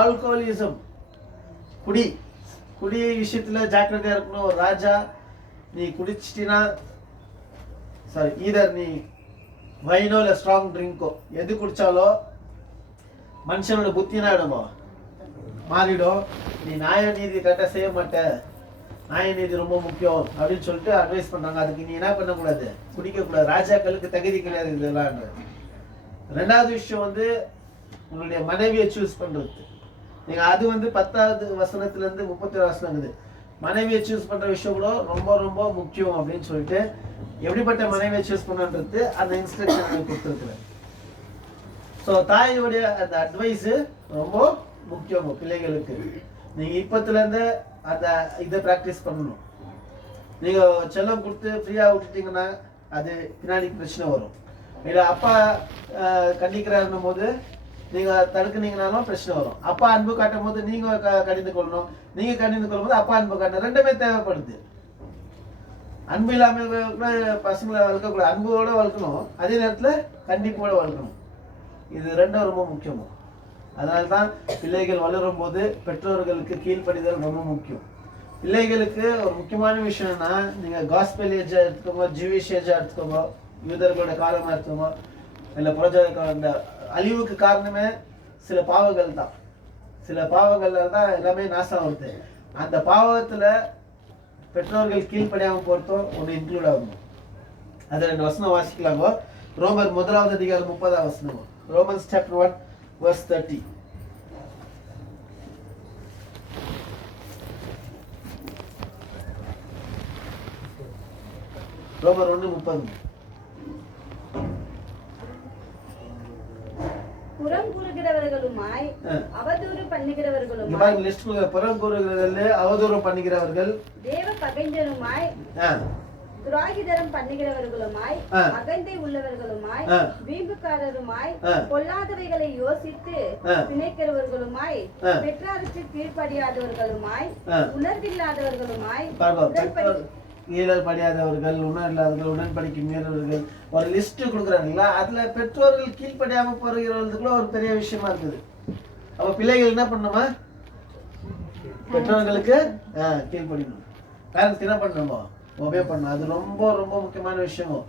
ஆல்கோஹாலிசம், குடி விஷயத்துல ஜாக்கிரதையா இருக்கணும். ஒரு ராஜா, நீ குடிச்சிட்டினா ஈதர் நீ வைனோ இல்லை ஸ்ட்ராங் ட்ரிங்கோ எது குடிச்சாலோ மனுஷனோட புத்தி என்ன ஆயிடுமோ, மாறிடும். நீ நியாய நீதி கரெக்டாக செய்ய மாட்ட, நியாய நீதி ரொம்ப முக்கியம் அப்படின்னு சொல்லிட்டு அட்வைஸ் பண்றாங்க. அதுக்கு நீ என்ன பண்ணக்கூடாது? குடிக்கக்கூடாது. ராஜாக்களுக்கு தகுதி கிடையாது இதெல்லாம். 2வது விஷயம் வந்து உங்களுடைய மனைவியை சூஸ் பண்றது. நீங்க அது வந்து 10வது வசனத்துல இருந்து 31 வசனம் இருக்குது. மனைவியை சூஸ் பண்ற விஷயம் கூட ரொம்ப ரொம்ப முக்கியம் அப்படின்னு சொல்லிட்டு எப்படிப்பட்ட மனைவியை சூஸ் பண்ணுன்றது அந்த இன்ஸ்ட்ரக்ஷன் கொடுத்துருக்குறேன். ஸோ தாயோடைய அந்த அட்வைஸ் ரொம்ப முக்கியம் பிள்ளைகளுக்கு. நீங்க இப்பத்துலேருந்து அந்த இதை ப்ராக்டிஸ் பண்ணணும். நீங்க செல்லம் கொடுத்து ஃப்ரீயா விட்டுட்டீங்கன்னா அது பின்னாடி பிரச்சனை வரும். இல்லை அப்பா கண்டிக்கிறாருன்னும் போது நீங்க தடுக்குனீங்கனாலும் பிரச்சனை வரும். அப்பா அன்பு காட்டும் போது நீங்க கடிந்து கொள்ளணும், நீங்க கடிந்து கொள்ளும் போது அப்பா அன்பு காட்டணும். 2மே தேவைப்படுது. அன்பு இல்லாமல் கூட பசங்களை வளர்க்கக்கூடாது, அன்போட வளர்க்கணும், அதே நேரத்தில் கண்டிப்போட வளர்க்கணும். இது 2ம் ரொம்ப முக்கியம். அதனால தான் பிள்ளைகள் வளரும் போது பெற்றோர்களுக்கு கீழ்ப்படிதல் ரொம்ப முக்கியம். பிள்ளைகளுக்கு ஒரு முக்கியமான விஷயம்னா, நீங்கள் காஸ்பெல் ஏஜா எடுத்துக்கோங்க, ஜூவிஷ் ஏஜா எடுத்துக்கோங்க, யூதர்களோட காலமாக எடுத்துக்கோங்க, இல்லை புரஜ அந்த அழிவுக்கு காரணமே சில பாவங்கள் தான். சில பாவங்கள்ல தான் எல்லாமே நாசம் வருது. அந்த பாவத்தில் பெற்றோர்கள் கீழ்ப்படியாமல் பொறுத்தும் ஒன்று இன்க்ளூட் ஆகும். அதை 2 வசனம் வாசிக்கலாங்க. ரோமர் 1வது அதிகாரம் 30வது வசனம். Romans chapter 1 verse 30. ரோமர் 1:30. புறம் கூறுகிறவர்களுமாய் அவதூறு பண்ணுகிறவர்களுமாய், புறம் கூறுகிறவர்கள், அவதூறு பண்ணுகிறவர்கள், தேவ பகைஞருமாய், துராகிதரம் பண்ணுகிறவர்களுமாய், அகந்தை உள்ளவர்களுமாய், வீம்புக்காரருமாய், பொல்லாதவைகளை யோசித்து பிணைக்கிறவர்களுமாய், பெற்றாருக்கு கீழ்ப்படியாதவர்களுமாய், உணர்வில்லாதவர்களுமாய், கீழ்ப்படியாதவர்கள், உணர்வில்லாதவர்கள், உடன்படிக்கை மீறவர்கள், ஒரு லிஸ்ட் கொடுக்குறாங்களா? அதுல பெற்றோர்கள் கீழ்ப்படியாம போறவர்களுக்குள்ள ஒரு பெரிய விஷயமா இருக்குது. அப்ப பிள்ளைகள் என்ன பண்ணுமா? பெற்றோர்களுக்கு கீழ்ப்படியணும். பேரண்ட்ஸ் என்ன பண்ணணுமோ ஒபே பண்ணணும். அது ரொம்ப ரொம்ப முக்கியமான விஷயம்.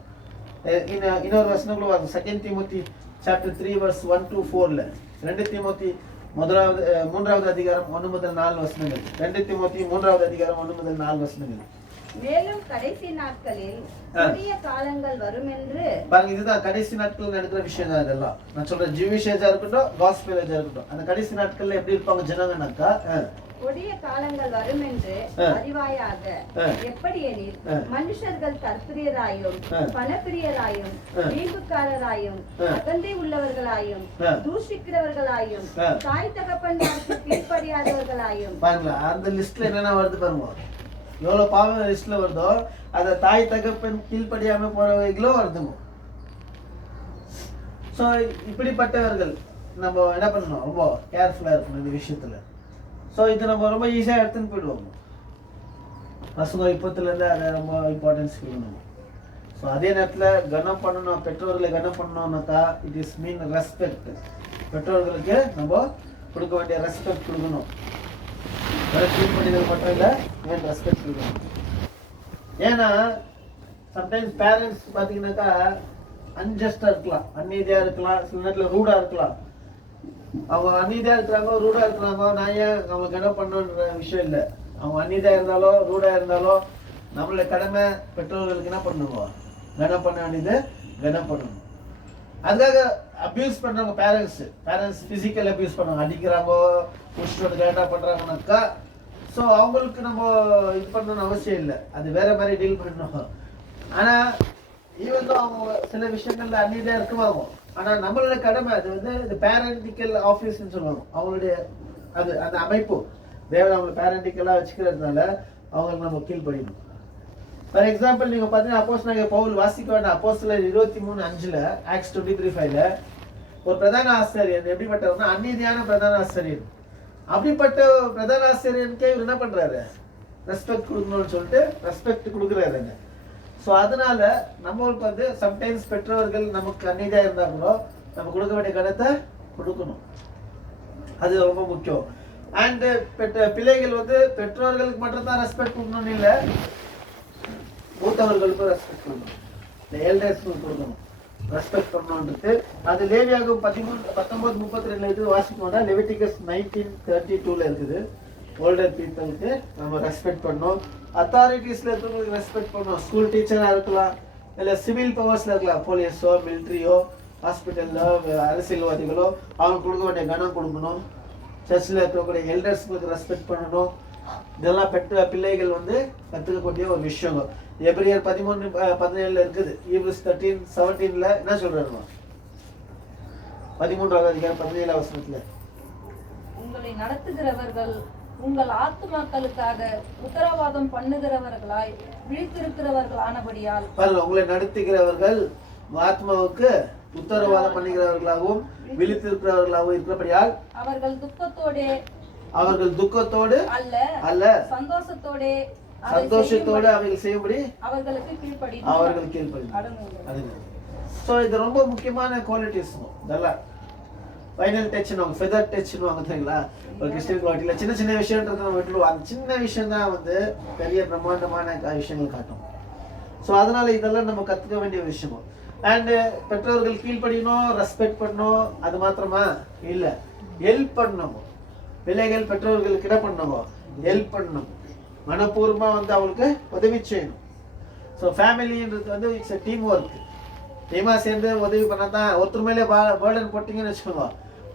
இன்னொரு வசனம் கூட வரும். 2 Timothy chapter 3 verse 1 to 4. 2 Timothy 3வது அதிகாரம் 1 முதல் 4 வசனங்கள். 2 தீமோத்தி 3வது அதிகாரம் 1 முதல் 4 வசனங்கள். மேலும் கடைசி நாட்களில் கொடிய காலங்கள் வரும் என்று பாருங்க, இதுதான் கடைசி நாட்கள் நடக்கிற விஷயம் தான் இதெல்லாம். நான் சொல்றேன், ஜூவிஷ் ஏஜா இருக்கட்டும், காஸ்பல் ஏஜா இருக்கட்டும், அந்த கடைசி நாட்கள்ல எப்படி இருப்பாங்க ஜனங்கனாக்கா, கொடிய காலங்கள் வரும் என்று அறிவாயாக. எப்படி எனில் மனுஷர்கள் தற்பிரியராயும் பணப்பிரியராயும் வீம்புக்காரராயும் அகந்தை உள்ளவர்களாயும் தூஷிக்கிறவர்களாயும் தாய் தகப்பன் கீழ்ப்படியாதவர்களாயும். பாருங்களா, அந்த லிஸ்ட்ல என்னென்ன வருது பாருங்க. எவ்வளவு பாவம் லிஸ்ட்ல வருதோ அதை தாய் தகப்பன் கீழ்ப்படியாம போறவங்களும் வருதுங்க. ஸோ இப்படிப்பட்டவர்கள் நம்ம என்ன பண்ணணும், ரொம்ப கேர்ஃபுல்லா இருக்கணும் இந்த விஷயத்துல. ஸோ இது நம்ம ரொம்ப ஈஸியாக எடுத்துன்னு போயிடுவோம். பசங்க இப்போத்துலேருந்து அதை ரொம்ப இம்பார்ட்டன்ஸ் கொடுக்கணும். ஸோ அதே நேரத்தில் கனம் பண்ணணும், பெற்றோர்களை கனம் பண்ணணும்னாக்கா இட் இஸ் மீன் ரெஸ்பெக்ட். பெற்றோர்களுக்கு நம்ம கொடுக்க வேண்டிய ரெஸ்பெக்ட் கொடுக்கணும். ட்ரீட் பண்ணிக்கிறது மட்டும் இல்லை, மீன் ரெஸ்பெக்ட் கொடுக்கணும். ஏன்னா சம்டைம்ஸ் பேரண்ட்ஸ் பார்த்தீங்கன்னாக்கா அன்ஜஸ்டாக இருக்கலாம், அந்நீதியாக இருக்கலாம், சில நேரத்தில் ரூடாக இருக்கலாம். அவங்க அநீதியா இருக்கிறாங்க, ரூடா இருக்கிறாங்க, நான் ஏன் அவங்களுக்கு என்ன பண்ணுன்ற விஷயம் இல்லை. அவங்க அநீதியா இருந்தாலோ ரூடா இருந்தாலோ நம்மளோட கடமை பெற்றோர்களுக்கு என்ன பண்ணுவோம், கனம் பண்ண வேண்டியது கனம் பண்ணணும். அதுக்காக அபியூஸ் பண்றாங்க பேரண்ட்ஸ் பிசிக்கல் அபியூஸ் பண்ணுவாங்க, அடிக்கிறாங்க, புஷ்டோட கேட்டா பண்றாங்கனாக்கா, ஸோ அவங்களுக்கு நம்ம இது பண்ணணும்னு அவசியம் இல்லை, அது வேற மாதிரி டீல் பண்ணணும். ஆனா ஈவன் தான் அவங்க சில விஷயங்கள்ல அநீதியா இருக்குவாங்க, ஆனா நம்மளோட கடமை அது வந்து இந்த பேரண்டிக்கல் ஆஃபீஸ்ன்னு சொல்லுவாங்க, அவங்களுடைய அது அந்த அமைப்பு தேவன் அவங்களை பேரண்டிக்கலா வச்சுக்கிறதுனால அவங்களுக்கு நம்ம கீழ்ப்படியணும். ஃபார் எக்ஸாம்பிள் நீங்க பாத்தீங்கன்னா அப்போஸ்தலனாகிய பவுல் வாசிக்க வேண்டாம், அப்போஸ்தலர் 23:5 ஆக்ட்ஸ் 23:5 ஒரு பிரதான ஆசிரியர் எப்படிப்பட்டவர்னா அநீதியான பிரதான ஆசிரியர். அப்படிப்பட்ட பிரதான ஆசிரியருக்கே இவர் என்ன பண்றாரு, ரெஸ்பெக்ட் கொடுக்கணும்னு சொல்லிட்டு ரெஸ்பெக்ட் கொடுக்குறாருங்க. ஸோ அதனால நம்மளுக்கு வந்து சம்டைம்ஸ் பெற்றோர்கள் நமக்கு அநீதியா இருந்தா கூட நம்ம கொடுக்க வேண்டிய கணத்தை கொடுக்கணும், அது ரொம்ப முக்கியம். அண்ட் பிள்ளைகள் வந்து பெற்றோர்களுக்கு மட்டும் தான் ரெஸ்பெக்ட் கொடுக்கணும்னு இல்லை, மூத்தவர்களுக்கும் ரெஸ்பெக்ட் கொடுக்கணும், இந்த எல்டர்ஸ்க்கு கொடுக்கணும், ரெஸ்பெக்ட் பண்ணணுன்றது. அது லேவியாகும் 19:32 வாசிக்கணும்னா லெவிட்டிகஸ் 19:32 இருக்குது. ஓல்டர் பீப்புளுக்கு நம்ம ரெஸ்பெக்ட் பண்ணணும், அத்தாரிட்டிஸ்ல இருக்கிறவங்களுக்கு ரெஸ்பெக்ட் பண்ணணும். ஸ்கூல் டீச்சரா இருக்கலாம், இல்லை சிவில் பவர்ஸ்ல இருக்கலாம், போலீஸோ மிலிட்ரியோ ஹாஸ்பிட்டல்லோ அரசியல்வாதிகளோ அவங்களுக்கு கொடுக்க வேண்டிய கனம் கொடுக்கணும். சர்ச்சில் இருக்கக்கூடிய எல்டர்ஸ்களுக்கு ரெஸ்பெக்ட் பண்ணணும். இதெல்லாம் பெற்ற பிள்ளைகள் வந்து கற்றுக்கக்கூடிய ஒரு விஷயம். எபிரியர் 13:17 இருக்குது. ஈப்ரூஸ் 13:17 என்ன சொல்றாருமா, 13வது அதிகாரம் 17வது வசனத்துல, உங்களை நடத்துகிறவர்கள் உங்கள் ஆத்துமாக்களுக்காக உத்தரவாதம் பண்ணுகிறவர்களாய் விழித்திருக்கிறவர்கள் ஆனபடியால். உங்களை நடத்துகிறவர்கள் ஆத்மாவுக்கு உத்தரவாதம் பண்ணுகிறவர்களாகவும் விழித்திருக்கிறவர்களாகவும் இருக்கிறபடியால் அவர்கள் துக்கத்தோடு அல்ல சந்தோஷத்தோடு அவர்கள் செய்யும்படி அவர்கள் கீழ்ப்படி. சோ இது ரொம்ப முக்கியமான குவாலிட்டிஸ். இதெல்லாம் ஃபைனல் டச்னுவாங்க, ஃபெதர் டச்னுவாங்க தெரியுங்களா. ஒரு கிறிஸ்டியன் குவாலிட்டியில் சின்ன சின்ன விஷயம்ன்றது நம்ம விட்டுடுவோம், அந்த சின்ன விஷயம் தான் வந்து பெரிய பிரம்மாண்டமான விஷயங்கள் காட்டும். ஸோ அதனால இதெல்லாம் நம்ம கற்றுக்க வேண்டிய விஷயம். அண்டு பெற்றோர்கள் கீழ்ப்படியணும், ரெஸ்பெக்ட் பண்ணணும், அது மாத்திரமா இல்லை, ஹெல்ப் பண்ணணும். பிள்ளைகள் பெற்றோர்களுக்கு என்ன பண்ணணும், ஹெல்ப் பண்ணணும், மனப்பூர்வமாக வந்து அவங்களுக்கு உதவி செய்யணும். ஸோ ஃபேமிலின்றது வந்து இட்ஸ் எ டீம் ஒர்க். டீமாக சேர்ந்து உதவி பண்ணால் தான். ஒருத்தர் மேலே பேர்டன் போட்டிங்கன்னு வச்சுக்கோங்க,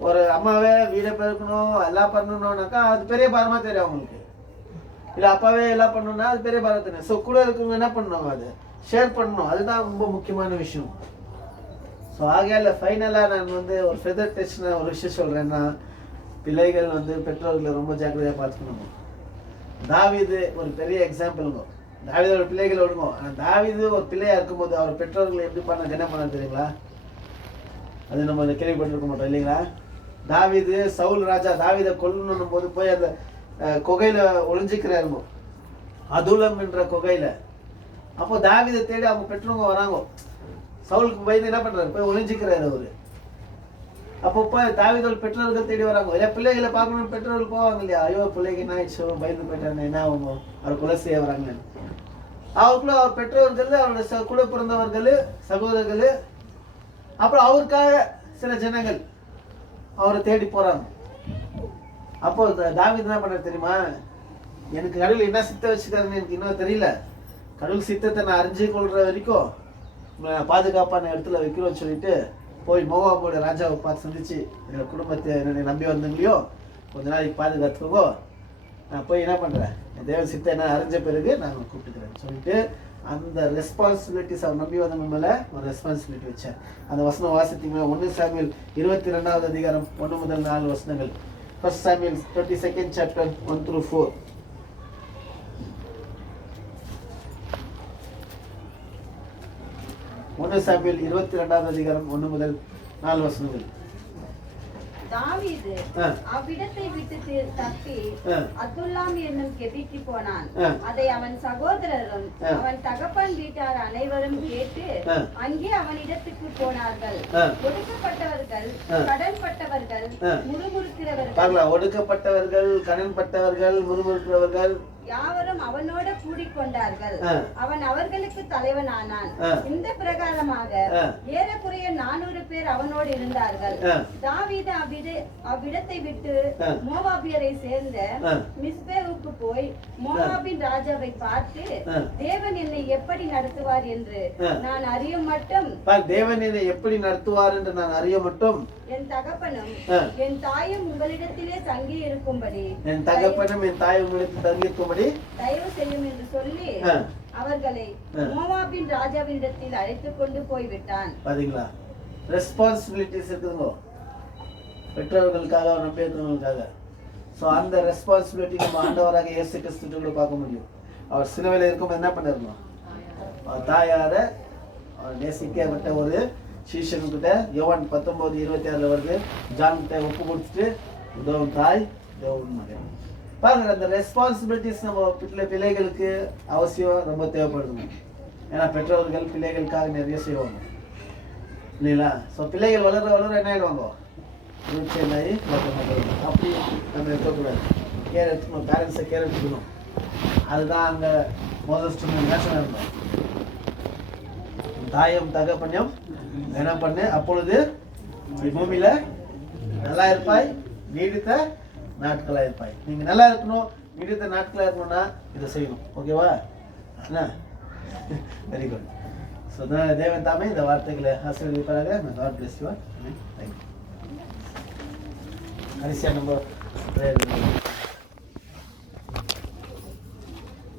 ஒரு அம்மாவே வீடை பெருக்கணும் எல்லாம் பண்ணணும்னாக்கா அது பெரிய பாரமாக தெரியும் அவங்களுக்கு. இல்லை அப்பாவே எல்லாம் பண்ணணும்னா அது பெரிய பாரம் தெரியும். ஸோ கூட இருக்கவங்க என்ன பண்ணணும், அது ஷேர் பண்ணணும், அதுதான் ரொம்ப முக்கியமான விஷயம். ஸோ ஆகையால ஃபைனலாக நான் வந்து ஒரு ஃபெதர் டச்னு ஒரு விஷயம் சொல்கிறேன்னா, பிள்ளைகள் வந்து பெற்றோர்களை ரொம்ப ஜாக்கிரதையாக பார்த்துக்கணும். தாவீது ஒரு பெரிய எக்ஸாம்பிளுங்க. தாவீதோட பிள்ளைகள் விடுங்க, ஆனால் தாவீது ஒரு பிள்ளையா இருக்கும்போது அவர் பெற்றோர்களை எப்படி என்ன பண்ண தெரியுங்களா, அது நம்ம கேள்விப்பட்டிருக்க மாட்டோம் இல்லைங்களா. தாவீது சவுல் ராஜா தாவீதை கொல்லணும் போது போய் அந்த குகையில ஒளிஞ்சிக்கிறாருங்க, அதுலம் என்ற குகையில. அப்போ தாவீதை தேடி அவங்க பெற்றவங்க வராங்க, சவுலுக்கு பயந்து என்ன பண்றாரு, போய் ஒளிஞ்சிக்கிறாரு அவரு. அப்போ போய் தாவீதோட பெற்றோர்கள் தேடி வராங்க, இல்லை பிள்ளைகளை பார்க்கணும், பெற்றோர்கள் போவாங்க இல்லையா, ஐயோ பிள்ளைக்கு என்ன ஆயிடுச்சோ, பயந்து போயிட்டாங்க, என்ன ஆகுமோ, அவர் கொலை செய்ய வராங்க. அவருக்குள்ள அவர் பெற்றோர்கள், அவருடைய கூட பிறந்தவர்கள், சகோதரர்கள், அப்புறம் அவருக்காக சில ஜனங்கள் அவரை தேடி போறாங்க. அப்போ தாவீது என்ன பண்ண தெரியுமா, எனக்கு கடவுள் என்ன சித்த வச்சுக்காருன்னு எனக்கு இன்னும் தெரியல, கடவுள் சித்தத்தை நான் அறிஞ்சு கொள்கிற வரைக்கும் பாதுகாப்பான இடத்துல வைக்கிறோம்னு சொல்லிட்டு போய் மோவாபோட ராஜாவை பார்த்து சந்திச்சு என்னோட குடும்பத்தை என்னை நம்பி வந்தவங்களையோ கொஞ்ச நாளைக்கு பாதுகாத்துக்கோ, நான் போய் என்ன பண்ணுறேன் தேவ சித்தை என்ன அறிஞ்ச பிறகு நான் கூப்பிட்டுக்கிறேன் சொல்லிட்டு அந்த ரெஸ்பான்சிபிலிட்டிஸ் அவர் நம்பி வந்தவங்க மேலே ஒரு ரெஸ்பான்சிபிலிட்டி வச்சேன். அந்த வசனம் வாசித்தீங்கன்னா 1 சாமுவேல் 22வது அதிகாரம் 1 முதல் 4 வசனங்கள். 1 சாமுவேல் 22nd chapter 1 through 4. ஒன்று சாமுவேல் 22வது அதிகாரம் 1 முதல் 4 வசனங்கள். தாவீது அவ்விடத்தை விட்டு தப்பி அதுல்லாம் என்னும் கெபிக்கு போனான். அதை அவன் சகோதரரும் அவன் தகப்பன் வீட்டார் அனைவரும் கேட்டு அங்கே அவனிடத்துக்கு போனார்கள். ஒடுக்கப்பட்டவர்கள், கடன்பட்டவர்கள், முறுமுறுக்கிறவர்கள், ஒடுக்கப்பட்டவர்கள், கடன்பட்டவர்கள், முறுமுறுக்கிறவர்கள் யாவரும் அவனோட கூடிக்கொண்டார்கள். அவன் அவர்களுக்கு தலைவனானான். இந்த பிரகாரமாக ஏறக்குறைய 400 பேர் அவனோடு இருந்தார்கள். தாவீது அவ்விடத்தை விட்டு மோவாபியரை சேர்ந்த மிஸ்பேவுக்கு போய் மோவாபின் ராஜாவை பார்த்து, தேவன் என்னை எப்படி நடத்துவார் என்று நான் அறிய மட்டும் தேவன் என்னை எப்படி நடத்துவார் என்று நான் அறிய மட்டும் என் தகப்பனும் என் தாயும் உங்களிடத்திலே தங்கி இருக்கும்படி என் தகப்பனும் என் தாயும் உங்களிடத்தில் தங்கி இருக்கும்படி தயவு செய்யும் என்று சொல்லி அவர்களை மோவாபின் ராஜாவினிடத்தில் அழைத்து கொண்டு போய்விட்டான். பாத்தீங்களா, ரெஸ்பான்சிபிலிட்டிஸ் இருக்குதுங்க பெற்றோர்களுக்காக, நம்பி இருக்கிறவங்களுக்காக. ஸோ அந்த ரெஸ்பான்சிபிலிட்டி நம்ம ஆண்டவராக இயேசு கிறிஸ்துக்குள்ள பார்க்க முடியும். அவர் சிலுவையில் இருக்கும்போது என்ன பண்ணிருந்தோம், அவர் தாயார நேசிக்கப்பட்ட ஒரு சீஷனுக்கிட்ட யோவான் 19:26 வருது, ஜான் கிட்ட ஒப்பு கொடுத்துட்டு உதவும் தாய் தேவன் மகன். பாருங்க, அந்த ரெஸ்பான்சிபிலிட்டிஸ் நம்ம பிள்ளைகளுக்கு அவசியம், ரொம்ப தேவைப்படுது. ஏன்னா பெற்றோர்கள் பிள்ளைகளுக்காக நிறைய செய்வாங்க இல்லைங்களா. ஸோ பிள்ளைகள் வளர வளர என்ன ஆகிடுவாங்க, ரூட்சேனாகி அப்படி நம்ம இருக்கக்கூடாது. கேர் எடுத்துக்கணும், பேரண்ட்ஸை கேர் எடுத்துக்கணும். அதுதான் அங்கே முதல் நேஷன் இருந்தோம். தாயும் தகப்பனையும் என்ன பண்ணு, அப்பொழுது பூமியில நல்லா இருப்பாய், நீடித்த நாட்களா இருப்பாய். நீங்க நல்லா இருக்கணும், நீடித்த நாட்களா இருக்கணும்னா இதை செய்யணும். ஓகேவா? என்ன வெரி குட். ஸோ தேவன் தாமே இந்த வார்த்தைகளை ஆசீர்வதிப்பாராக. God bless you all. Thank you. கடைசியா நம்ம